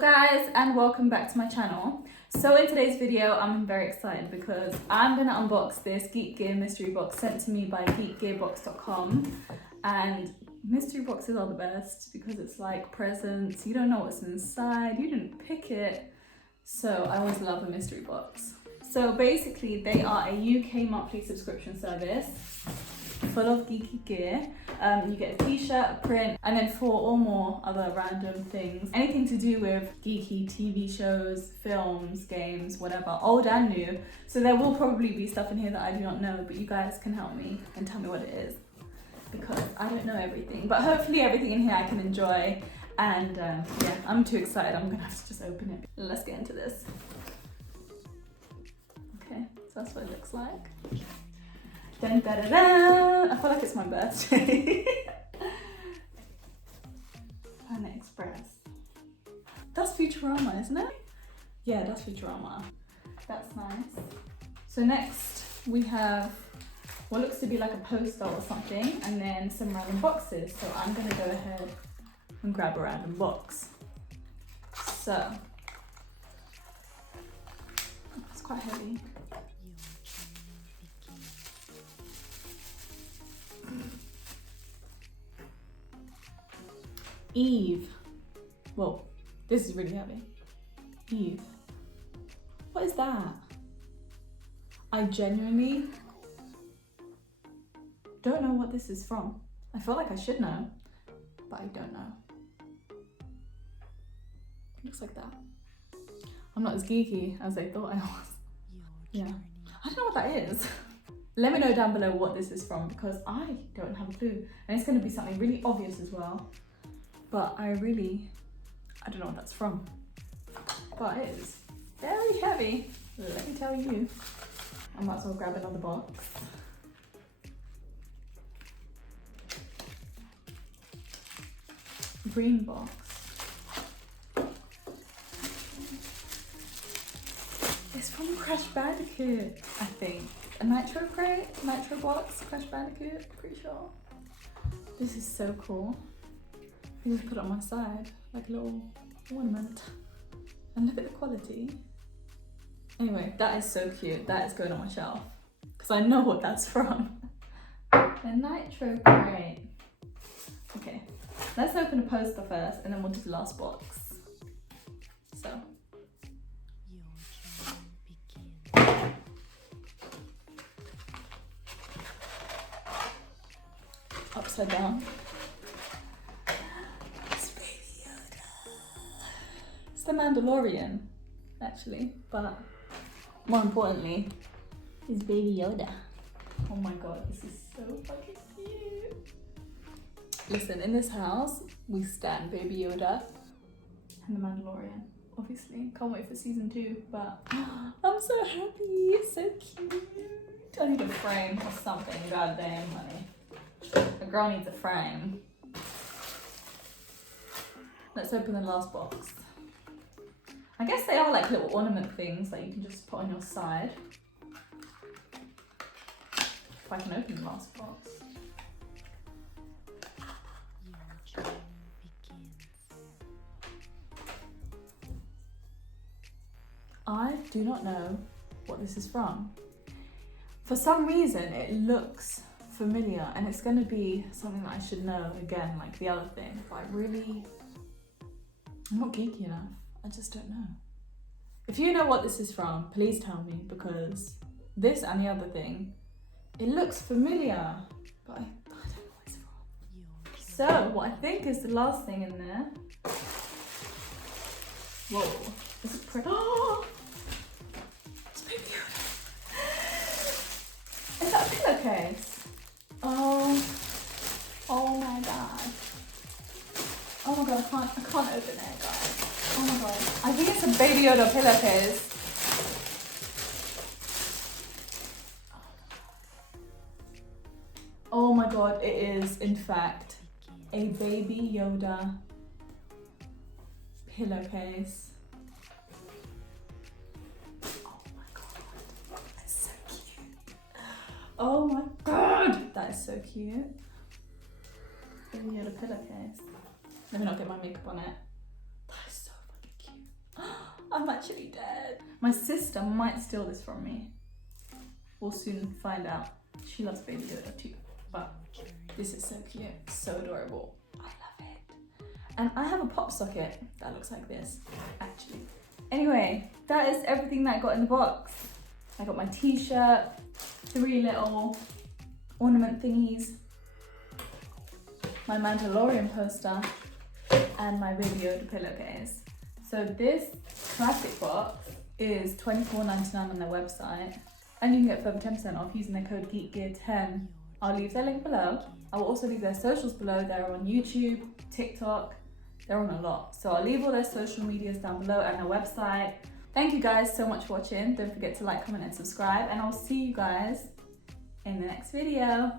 up guys, and welcome back to my channel. So in today's video I'm very excited because I'm gonna unbox this Geek Gear mystery box sent to me by geekgearbox.com. And mystery boxes are the best because it's like presents, you don't know what's inside, you didn't pick it, so I always love a mystery box. So basically they are a UK monthly subscription service full of geeky gear. You get a t-shirt, a print, and then 4 or more other random things. Anything to do with geeky TV shows, films, games, whatever, old and new. So there will probably be stuff in here that I do not know, but you guys can help me and tell me what it is, because I don't know everything. But hopefully everything in here I can enjoy. And yeah, I'm too excited. I'm gonna have to just open it. Let's get into this. Okay, so that's what it looks like. Dun, da, da, da. I feel like it's my birthday. Planet Express. That's Futurama, isn't it? Yeah, that's Futurama. That's nice. So next we have what looks to be like a poster or something, and then some random boxes. So I'm gonna go ahead and grab a random box. So it's quite heavy. Eve. Whoa, this is really heavy. Eve. What is that? I genuinely don't know what this is from. I feel like I should know, but I don't know. It looks like that. I'm not as geeky as I thought I was. Yeah. I don't know what that is. Let me know down below what this is from, because I don't have a clue. And it's going to be something really obvious as well. But I don't know what that's from. But it is very heavy, let me tell you. I might as well grab another box. Green box. It's from Crash Bandicoot, I think. A Nitro crate, Nitro box, Crash Bandicoot, pretty sure. This is so cool. You just put it on my side, like a little ornament. And look at the quality. Anyway, that is so cute. That is going on my shelf, because I know what that's from. The Nitro crate. Okay, let's open a poster first, and then we'll do the last box. So. Upside down. It's the Mandalorian, actually, but more importantly, is Baby Yoda. Oh my god, this is so fucking cute. Listen, in this house, we stand Baby Yoda and the Mandalorian. Obviously, can't wait for season 2, but I'm so happy, it's so cute. I need a frame or something, goddamn honey. A girl needs a frame. Let's open the last box. I guess they are like little ornament things that you can just put on your side. If I can open the last box. I do not know what this is from. For some reason it looks familiar, and it's going to be something that I should know again, like the other thing, but I'm not geeky enough. I just don't know. If you know what this is from, please tell me, because this and the other thing, it looks familiar, but I don't know what it's from. So, what I think is the last thing in there. Whoa, this is pretty. Oh! It's Baby Yoda. Is that a pillowcase? Oh my god. Oh my god, I can't open it, guys. Oh my god. I think it's a Baby Yoda pillowcase. Oh my god, it is in fact a Baby Yoda pillowcase. Oh my god, that's so cute. Oh my god, that is so cute. Baby Yoda pillowcase. Let me not get my makeup on it. That is so fucking cute. I'm actually dead. My sister might steal this from me. We'll soon find out. She loves Baby Yoda too. But this is so cute, so adorable. I love it. And I have a pop socket that looks like this, actually. Anyway, that is everything that I got in the box. I got my t-shirt, 3 little ornament thingies, my Mandalorian poster, and my Baby Yoda pillowcase. So this classic box is $24.99 on their website, and you can get further 10% off using the code GEEKGEAR10. I'll leave their link below. I will also leave their socials below. They're on YouTube, TikTok, they're on a lot. So I'll leave all their social medias down below and their website. Thank you guys so much for watching. Don't forget to like, comment and subscribe, and I'll see you guys in the next video.